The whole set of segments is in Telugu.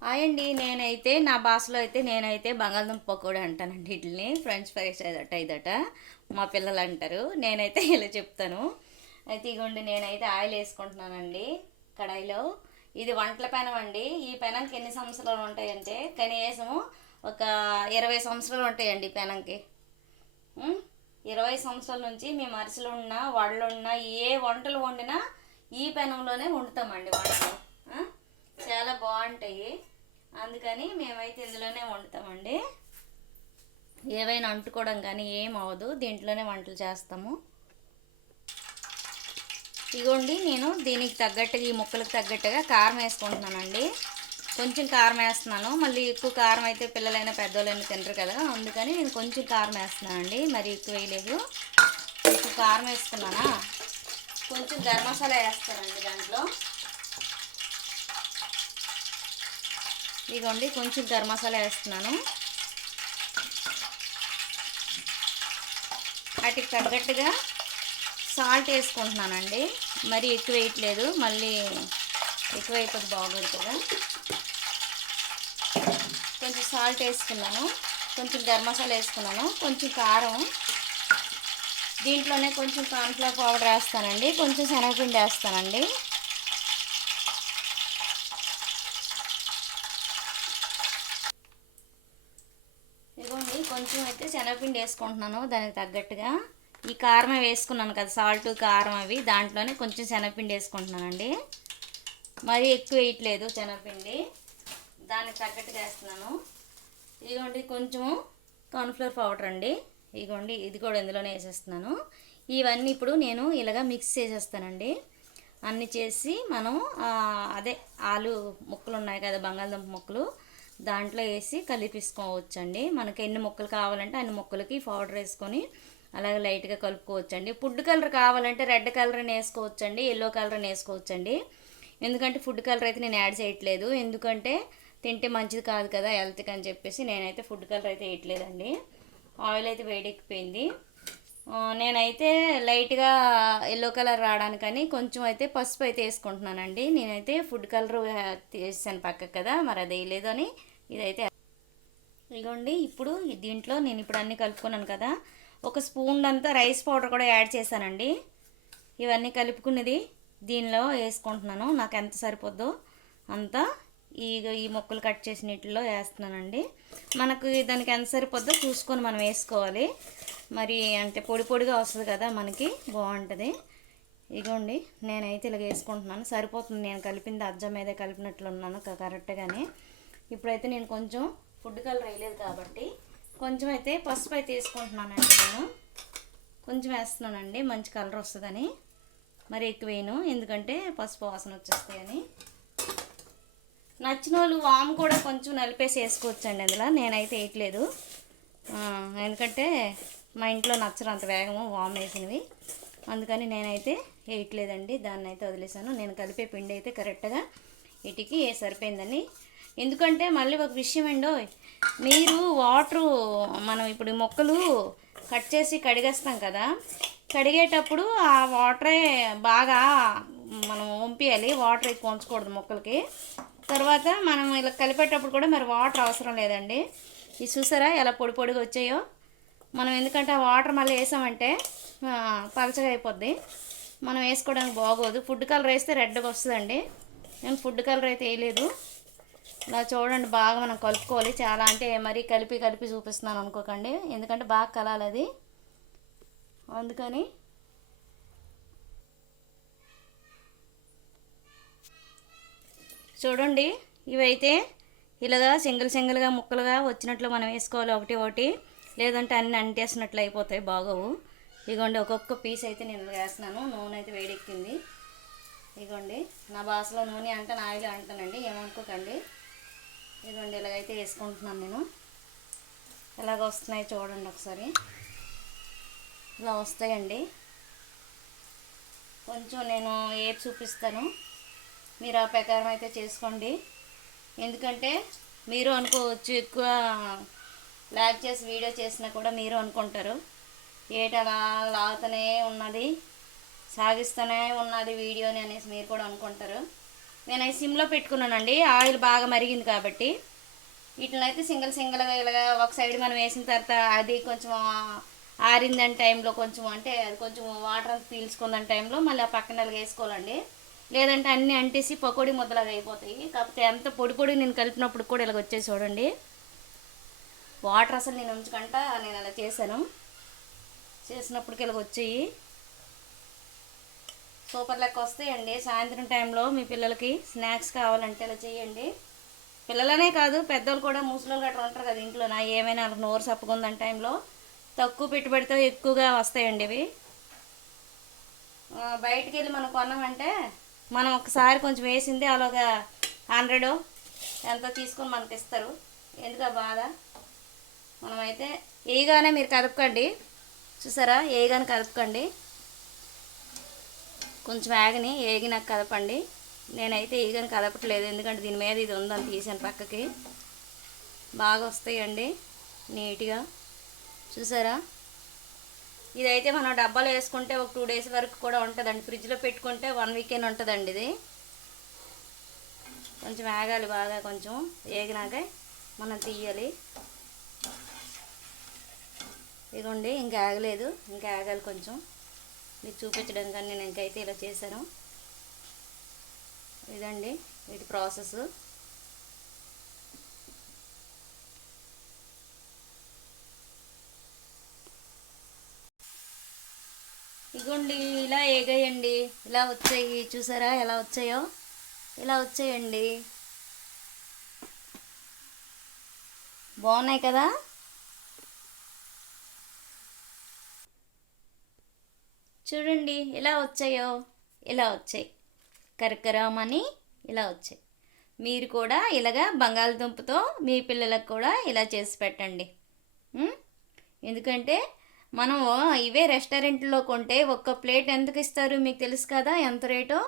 అండి నేనైతే నా భాషలో అయితే నేనైతే బంగాళదుంప పకోడీ అంటానండి వీటిని ఫ్రెంచ్ ఫ్రైస్ అదట ఇదట మా పిల్లలు అంటారు నేనైతే ఇలా చెప్తాను. అయితే ఇగోండి నేనైతే ఆయిల్ వేసుకుంటున్నానండి కడాయిలో. ఇది వంటల పెనం అండి. ఈ పెనంకి ఎన్ని సంవత్సరాలు ఉంటాయంటే కనీసం ఒక ఇరవై సంవత్సరాలు ఉంటాయండి పెనంకి. ఇరవై సంవత్సరాల నుంచి మేము అరిసెలు ఉన్నా వడలు ఉన్నా ఏ వంటలు వండినా ఈ పెనంలోనే వండుతామండి వంట ఆ? చాలా బాగుంటాయి అందుకని మేమైతే ఇందులోనే వండుతామండి. ఏవైనా అంటుకోవడం కానీ ఏం అవ్వదు. దీంట్లోనే వంటలు చేస్తాము. ఇగోండి నేను దీనికి తగ్గట్టుగా ఈ ముక్కలకు తగ్గట్టుగా కారం వేసుకుంటున్నానండి. కొంచెం కారం వేస్తున్నాను. మళ్ళీ ఎక్కువ కారం అయితే పిల్లలైనా పెద్దోళ్ళైనా తినరు కదా. అందుకని నేను కొంచెం కారం వేస్తున్నానండి. మరి ఎక్కువ వేయలేదు. ఎక్కువ కారం వేసుకున్నానా కొంచెం గరం మసాలా వేస్తానండి దాంట్లో. ఇదిగోండి కొంచెం గరం మసాలా వేస్తున్నాను. వాటికి తగ్గట్టుగా సాల్ట్ వేసుకుంటున్నానండి. మరి ఎక్కువ వేయట్లేదు మళ్ళీ ఎక్కువ అయిపోతే బాగోదు కదా. కొంచెం సాల్ట్ వేసుకున్నాను కొంచెం గరం మసాలా వేసుకున్నాను కొంచెం కారం. దీంట్లోనే కొంచెం కాన్ఫ్లవర్ పౌడర్ వేస్తానండి కొంచెం శనగపిండి వేస్తానండి ఇదిగోండి కొంచెం అయితే శనగపిండి వేసుకుంటున్నాను దానికి తగ్గట్టుగా. ఈ కారం వేసుకున్నాను కదా సాల్ట్ కారం అవి. దాంట్లోనే కొంచెం శనగపిండి వేసుకుంటున్నానండి. మరీ ఎక్కువ వేయట్లేదు శనగపిండి. దానికి తగ్గట్టుగా వేస్తున్నాను. ఇదిగోండి కొంచెం కార్న్ఫ్లవర్ పౌడర్ అండి. ఇదిగోండి ఇది కూడా ఇందులోనే వేసేస్తున్నాను. ఇవన్నీ ఇప్పుడు నేను ఇలాగా మిక్స్ చేసేస్తానండి. అన్ని చేసి మనం అదే ఆలు ముక్కలు ఉన్నాయి కదా బంగాళదుంప ముక్కలు. దాంట్లో వేసి కలిపేసుకోవచ్చండి. మనకి ఎన్ని ముక్కలు కావాలంటే అన్ని ముక్కలకి పౌడర్ వేసుకొని అలాగే లైట్గా కలుపుకోవచ్చండి. ఫుడ్ కలర్ కావాలంటే రెడ్ కలర్ వేసుకోవచ్చండి ఎల్లో కలర్ని వేసుకోవచ్చండి. ఎందుకంటే ఫుడ్ కలర్ అయితే నేను యాడ్ చేయట్లేదు. ఎందుకంటే తింటే మంచిది కాదు కదా హెల్త్కి అని చెప్పేసి నేనైతే ఫుడ్ కలర్ అయితే వేయట్లేదండి. ఆయిల్ అయితే వేడెక్కిపోయింది. నేనైతే లైట్గా ఎల్లో కలర్ రావడానికని కొంచెం అయితే పసుపు అయితే వేసుకుంటున్నానండి. నేనైతే ఫుడ్ కలర్ తీసాను పక్కకు కదా మరి అది వేయలేదు అని ఇదైతే ఇదిగోండి ఇప్పుడు దీంట్లో నేను ఇప్పుడు అన్నీ కలుపుకున్నాను కదా. ఒక స్పూన్ అంతా రైస్ పౌడర్ కూడా యాడ్ చేశానండి. ఇవన్నీ కలుపుకున్నది దీనిలో వేసుకుంటున్నాను. నాకు ఎంత సరిపోద్దో అంతా ఈ ఈ ముక్కలు కట్ చేసిన నీటిలో వేస్తున్నానండి. మనకు దానికి ఎంత సరిపోద్దో చూసుకొని మనం వేసుకోవాలి. మరి అంటే పొడి పొడిగా వస్తుంది కదా మనకి బాగుంటుంది. ఇగోండి నేనైతే ఇలా వేసుకుంటున్నాను. సరిపోతుంది. నేను కలిపింది అజ్జం మీదే కలిపినట్లున్నాను కరెక్ట్గానే ఇప్పుడైతే నేను కొంచెం ఫుడ్ కలర్ వేయలేదు కాబట్టి కొంచెం అయితే పసుపు అయితే వేసుకుంటున్నానండి నేను. కొంచెం వేస్తున్నానండి మంచి కలర్ వస్తుందని. మరి ఎక్కువ ఎందుకంటే పసుపు వాసన వచ్చేస్తాయని. నచ్చిన వాళ్ళు వాము కూడా కొంచెం నలిపేసి వేసుకోవచ్చండి అందులో. నేనైతే వేయట్లేదు. ఎందుకంటే మా ఇంట్లో నచ్చరు అంత వేగము వామ్ వేసినవి. అందుకని నేనైతే వేయట్లేదండి. దాన్ని అయితే వదిలేసాను నేను కలిపే పిండి అయితే కరెక్ట్గా ఇటుకి సరిపోయిందని ఎందుకంటే మళ్ళీ ఒక విషయం ఏంటో మీరు వాటరు మనం ఇప్పుడు మొక్కలు కట్ చేసి కడిగేస్తాం కదా కడిగేటప్పుడు ఆ వాటరే బాగా మనం వంపియాలి వాటర్ ఎక్కువ ఉంచకూడదు మొక్కలకి. తర్వాత మనం ఇలా కలిపేటప్పుడు కూడా మరి వాటర్ అవసరం లేదండి. ఇది చూసారా ఎలా పొడి పొడిగా వచ్చాయో? మనం ఎందుకంటే ఆ వాటర్ మళ్ళీ వేసామంటే పలచగా అయిపోద్ది. మనం వేసుకోవడానికి బాగోదు. ఫుడ్ కలర్ వేస్తే రెడ్గా వస్తుందండి. నేను ఫుడ్ కలర్ అయితే వేయలేదు. ఇలా చూడండి బాగా మనం కలుపుకోవాలి. చాలా అంటే మరీ కలిపి కలిపి చూపిస్తున్నాను అనుకోకండి. ఎందుకంటే బాగా కలాలి అది. అందుకని చూడండి ఇవైతే ఇలాగా సింగిల్ సింగిల్గా ముక్కలుగా వచ్చినట్లు మనం వేసుకోవాలి. ఒకటి ఒకటి. లేదంటే అన్ని అంటేసినట్లు అయిపోతాయి బాగోవు. ఇగోండి ఒక్కొక్క పీస్ అయితే నేను వేస్తున్నాను. నూనె అయితే వేడెక్కింది. ఇగోండి నా భాషలో నూనె అంటే ఆయిల్ అంటానండి ఏమనుకోకండి. ఇదిగోండి ఇలాగైతే వేసుకుంటున్నాను నేను. ఎలాగ వస్తున్నాయి చూడండి ఒకసారి. ఇలా వస్తాయండి. కొంచెం నేను ఏది చూపిస్తాను మీరు ఆ ప్రకారం అయితే చేసుకోండి. ఎందుకంటే మీరు అనుకోవచ్చు ఎక్కువ లాగ్ చేసి వీడియో చేసినా కూడా మీరు అనుకుంటారు. ఏట అలా లాగుతూనే ఉన్నది సాగిస్తూనే ఉన్నది వీడియోని అనేసి మీరు కూడా అనుకుంటారు. నేను అవి సిమ్లో పెట్టుకున్నానండి. ఆయిల్ బాగా మరిగింది కాబట్టి. వీటిని అయితే సింగిల్ సింగిల్గా ఇలాగా ఒక సైడ్ మనం వేసిన తర్వాత అది కొంచెం ఆరిందని టైంలో కొంచెం అంటే అది కొంచెం వాటర్ పీల్చుకుందని టైంలో మళ్ళీ ఆ పక్కన ఇలాగ వేసుకోవాలండి. లేదంటే అన్నీ అంటేసి పకోడీ ముద్దలాగా అయిపోతాయి. కాకపోతే ఎంత పొడి పొడి నేను కలిపినప్పుడు కూడా ఇలాగ వచ్చేసి చూడండి. వాటర్ అసలు నేను ఉంచుకుంటా నేను అలా చేశాను. చేసినప్పటికి ఇలాగ వచ్చాయి. సూపర్ లెక్క వస్తాయండి సాయంత్రం టైంలో మీ పిల్లలకి స్నాక్స్ కావాలంటే ఇలా చేయండి. పిల్లలనే కాదు పెద్దోళ్ళు కూడా ముసలోళ్ళు గట్రా ఉంటారు కదా ఇంట్లో నా ఏమైనా నోరు సప్పుకుందని టైంలో తక్కువ పెట్టుబడితో ఎక్కువగా వస్తాయండి ఇవి. బయటికి వెళ్ళి మనం కొన్నామంటే మనం ఒకసారి కొంచెం వేసింది అలాగా హండ్రెడ్ ఎంతో తీసుకొని మనకి ఇస్తారు. ఎందుకు బాధ? మనమైతే ఏగానే మీరు కలుపుకోండి చూసారా? ఏగానే కలుపుకోండి కొంచెం ఆగని ఏగినాక కదపండి. నేనైతే ఈగని కదపట్లేదు ఎందుకంటే దీని మీద ఇది ఉందని తీసాను పక్కకి. బాగా వస్తాయండి నీట్గా. చూసారా? ఇదైతే మనం డబ్బాలో వేసుకుంటే ఒక టూ డేస్ వరకు కూడా ఉంటుందండి. ఫ్రిడ్జ్లో పెట్టుకుంటే వన్ వీకెన్ ఉంటుందండి ఇది. కొంచెం ఆగాలి బాగా కొంచెం ఏగినాక మనం తీయాలి. ఇదిగోండి ఇంకా ఆగలేదు ఇంకా ఆగాలి కొంచెం. మీకు చూపించడం కానీ నేను ఇంకైతే ఇలా చేశాను. ఇదండి ఇది ప్రాసెస్. ఇగోండి ఇలా ఏగేయండి. ఇలా వచ్చాయి చూసారా ఎలా వచ్చాయో? ఇలా వచ్చాయండి. బాగున్నాయి కదా? చూడండి ఎలా వచ్చాయో ఇలా వచ్చాయి. కరకరామని ఇలా వచ్చాయి. మీరు కూడా ఇలాగా బంగాళదుంపతో మీ పిల్లలకు కూడా ఇలా చేసి పెట్టండి. ఎందుకంటే మనం ఇవే రెస్టారెంట్లో కొంటే ఒక్క ప్లేట్ ఎందుకు ఇస్తారు మీకు తెలుసు కదా ఎంత రేటో?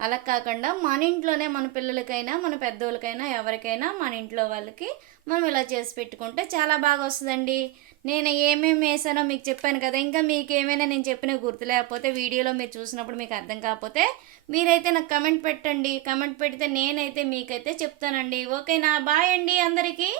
అలా కాకుండా మన ఇంట్లోనే మన పిల్లలకైనా మన పెద్దోళ్ళకైనా ఎవరికైనా మన ఇంట్లో వాళ్ళకి మనం ఇలా చేసి పెట్టుకుంటే చాలా బాగా వస్తుందండి. నేను ఏమేమి వేసానో మీకు చెప్పాను కదా ఇంకా మీకు ఏమైనా నేను చెప్పిన గుర్తు లేకపోతే వీడియోలో మీరు చూసినప్పుడు మీకు అర్థం కాకపోతే మీరైతే నాకు కమెంట్ పెట్టండి. కమెంట్ పెడితే నేనైతే మీకైతే చెప్తానండి. ఓకేనా? బాయ్ అండి అందరికీ.